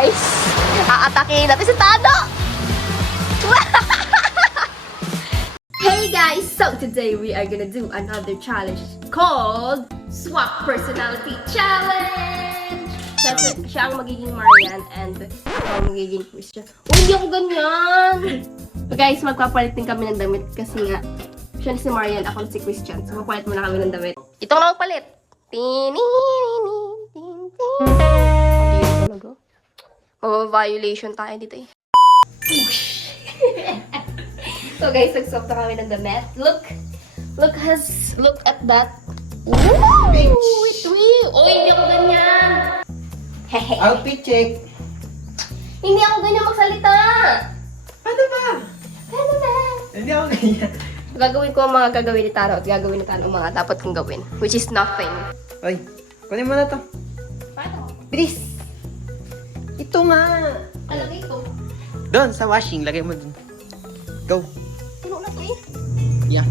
guys. Aatakin natin si Tano. Hey guys, so today we are gonna do another challenge called Swap Personality Challenge. Siya ang magiging Marian and ako ang magiging Christian. Oh, hindi ako ganyan. So guys, magpapalit din kami ng damit kasi nga siya si Marian, ako si Christian. So magpapalit muna kami ng damit. Ito na magpalit. Violation tayo dito eh. So guys, nag-swap na kami ng damit. Look at that. Ooh, wait. Oh, hindi ako ganyan. Outfit check. Hindi ako ganyan magsalita. Ano ba? Ano ba? Hindi ako ganyan. Gagawin ko ang mga gagawin ni Tano at gagawin ni Tano ang mga dapat kong gawin. Which is nothing. Ay, kunin mo na to. Paano? Bilis! Ito nga. Alagay ito. Doon, sa washing. Lagay mo dun. Go. Tino na to eh. Yeah.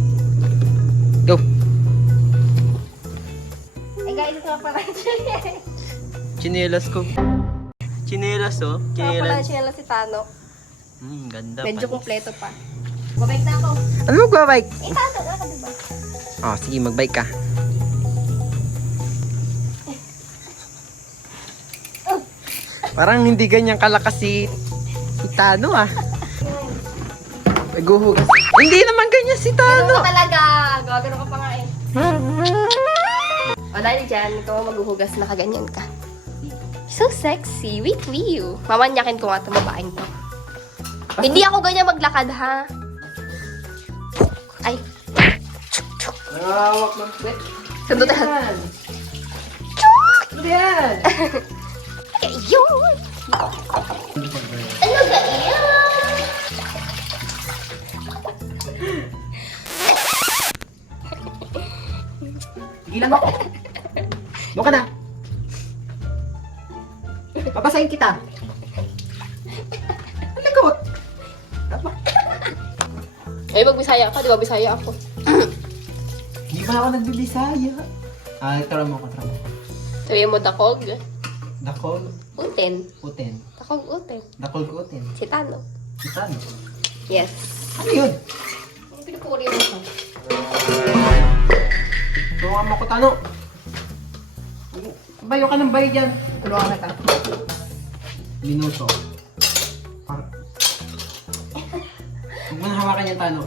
Go. Ay guys, ito nga pala. Chinelas ko. Chinelas oh. Ito nga pala Chinelas. si Tano. Ganda Medyo pa. kumpleto pa. Babalik na ako. Ano magbabike? Eh, Tano na ka diba? Oh, sige, magbike ka. Parang hindi ganyan kalakas si Tano ah. Naghuhugas. Hindi naman ganyan si Ganun Tano. ka talaga. Gagano ka pa nga eh. O dahil dyan, ikaw maghuhugas na kaganyan ka. So sexy. Wait, you. Mamanyakin ko nga itong babaeng to. Hindi ako ganyan maglakad, ha? Ay. Nawawak ng Wait. Sundo tayo. Hindi yan. Yun! Ano ba yan? Tigilan mo. Doon ka na. Papasahin kita. Ang likot. Ay, magbisaya ka. Di ba bisaya ako? Hindi pa ako nagbibisaya. Tara mo. Sabihin mo, dakog. Dakol. Uten. Uten. Dakog, uten. Dakol ko uten. Si Tano. Saan? Yes. Ano yun? Ang pinupuri mo siya. Tulungan mo ko, Tano. Bayo ka ng bayo dyan. Tulungan na ka. Minuto. Huwag mo na hawakan yan, Tano.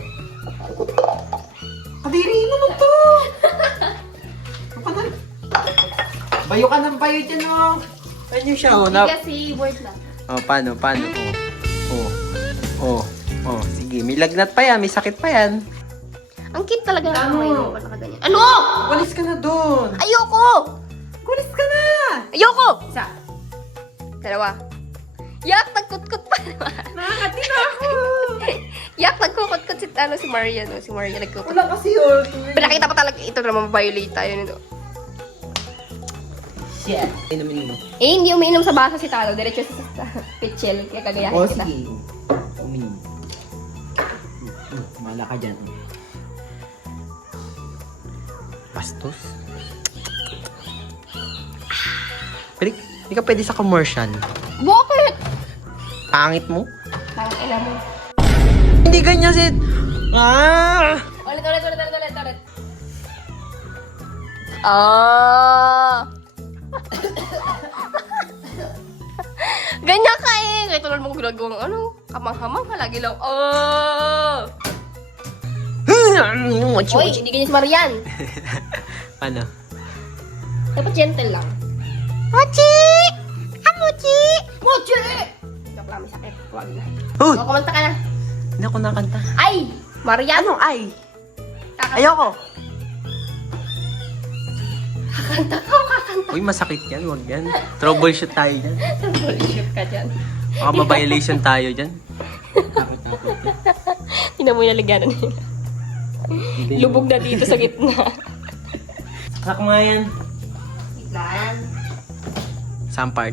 Kadiri naman to! Bayo ka ng bayo dyan, oh! Ano siya, oh? Hindi kasi word na. Oh, paano? Oh, sige. May lagnat pa yan, may sakit pa yan. Ang cute talaga ng Tano. kamay mo. Nakaganyan. Ano? Walis ka na doon! Ayoko! Walis ka na! Ayoko! Isa. Dalawa. Yak, nagkutkut pa naman. Nakakatina ako! Yak, nagkukutkut si Maria, no? Si Maria nagkukutkut. Wala kasi, oh. Pinakita pa talaga ito na ma-violate tayo nito. Shit. Ay naman yun. Eh, hindi umiinom sa baso si Tano. Diretso sa pitchel. Kaya kagayahin Oh, kita. sige. Uminom. Mala ka dyan. Bastos. Hindi ka pwede sa commercial. Bakit? Pangit mo. Parang ina mo. Hindi ganyan si... Ah! Ulit. Ah! Ganyan ka eh. Kaya tulad mong ginagawang ano, kamang-hamang ka lagi lang. Oh! Oy, hindi ganyan si Marian. Ano? Dapat gentle lang. Mochi! Mochi! Mochi! Joke lang, may sakit. Huwag na. Hoy! O, kumanta ka na. Hindi ako nakanta. Ay! Marian! Anong ay? Kakanta. Ayoko! Kakanta ka o kakanta? Uy, masakit yan. Huwag yan. Troubleshoot tayo dyan. Bullshit ka dyan. Baka ma-violation tayo dyan. Tingnan mo yung nalagyanan nila. Lubog na dito sa gitna. Sak mo yan. Biglaan. Saan part?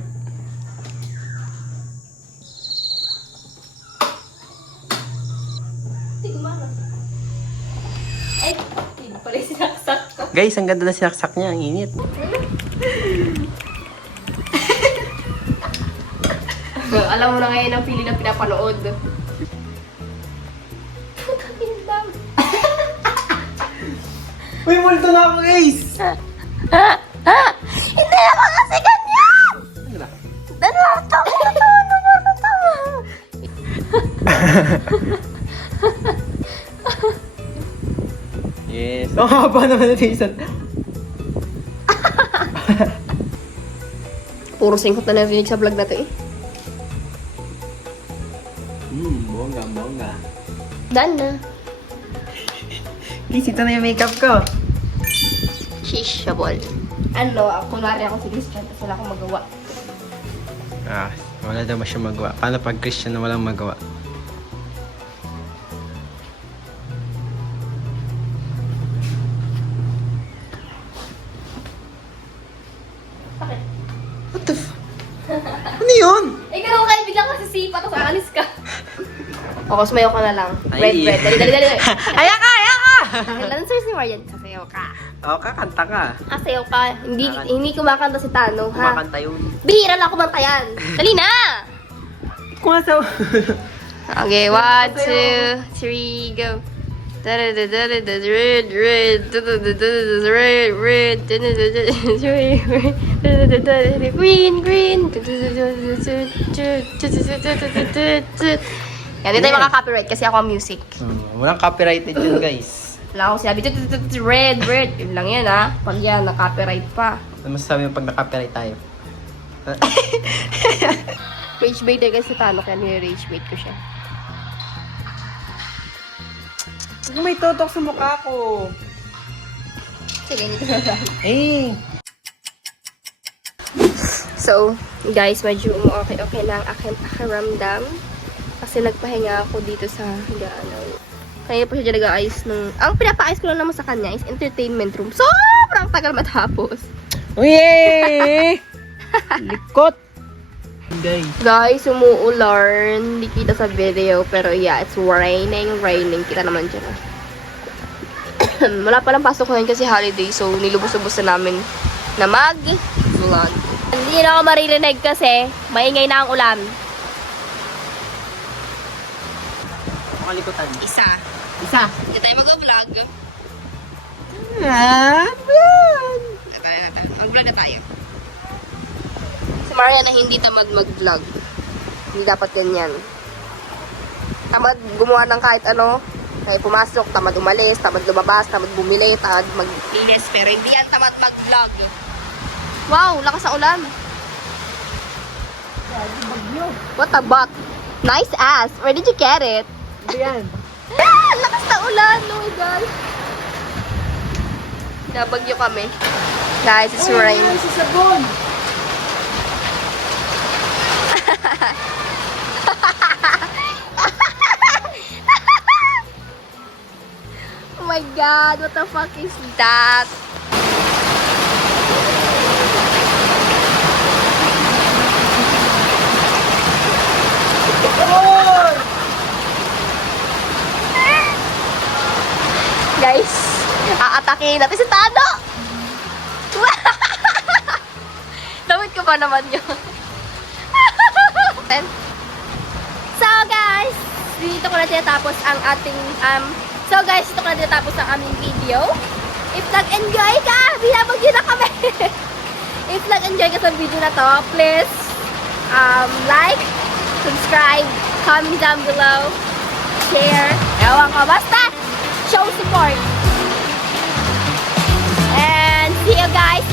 Ay, hindi pala yung sinaksak ko. Guys, ang ganda na sinaksak niya. Ang init. Alam mo na ngayon ang feeling na pinapanood. Putangin lang. Uy, multo na ako, guys! Hindi naman kasi ganyan! Ano ba? Yes. Ang haba naman na Jason. Puro singkot na narinig sa vlog na to eh. Bongga, bongga. Done na. Please, ito na yung makeup ko. Shishable. Ano, kunwari ako si Christian, tapos wala akong magawa. Wala daw siya magawa. Paano pag Christian na walang magawa? Bakit? What the f... Ano yun? Eh, ganun kayo, biglang kasi sipa, tapos aalis ka. O, sumayaw ka na lang. Red, Ay. red. Dali, dali, dali. Ayan ka! Ayan ka! Lansers ni Marian, sasayaw ka. Kakanta ka. Sasayaw ka. Hindi kumakanta si Tano, ha? Kumakanta yun. Bihira lang kumanta yan. Dali na! Kung sa... Okay, 1, 2, 3, go. Red, red, red, red, green, green. Yan, hindi tayo makaka-copyright kasi ako ang music. Walang copyrighted yun, guys. Wala akong sinabi, red, red. Yun lang yan, ha? Pag yan, na-copyright pa. Ano masasabi mo pag na-copyright tayo? Rage baiter kasi Tano, kaya nire-rage bait ko siya. Huwag may totok sa mukha ko. Sige, dito na tayo. Eh! So, guys, medyo okay na ang aking pakiramdam. Kasi nagpahinga ako dito sa higaan. Kaya pa siya nag-aayos ng... Ang pinapaayos ko lang naman sa kanya is entertainment room. Sobrang tagal matapos. Uye! Likot! Guys. Guys, umuulan. Hindi kita sa video. Pero yeah, it's raining. Kita naman dyan. Wala palang pasok ngayon kasi holiday. So, nilubos-ubos na namin na mag-vlog. Hindi na ako maririnig kasi maingay na ang ulan. Makalikutan. Isa. Hindi tayo mag-vlog. Mag-vlog na tayo. Si Maria na hindi tamad mag-vlog. Hindi dapat ganyan. Tamad gumawa ng kahit ano. Kaya pumasok, tamad umalis, tamad lumabas, tamad bumili, tamad maglinis. Pero hindi yan tamad mag-vlog. Wow, lakas ang ulan. What a butt. Nice ass. Where did you get it? Yan. Lakas na ulan. Oh my God. Nabagyo kami. Guys, it's rain. Si Sabon! Oh my God, what the fuck is that? Guys, aatakin natin si Tano! Damit ko pa naman yun. So guys, dito ko na tinatapos ang ating dito ko na tinatapos ang aming video. If nag-enjoy ka, binabagyo na kami. If nag-enjoy ka sa video na to, please like, subscribe, comment down below, share, ewan ko, basta show support. And see you guys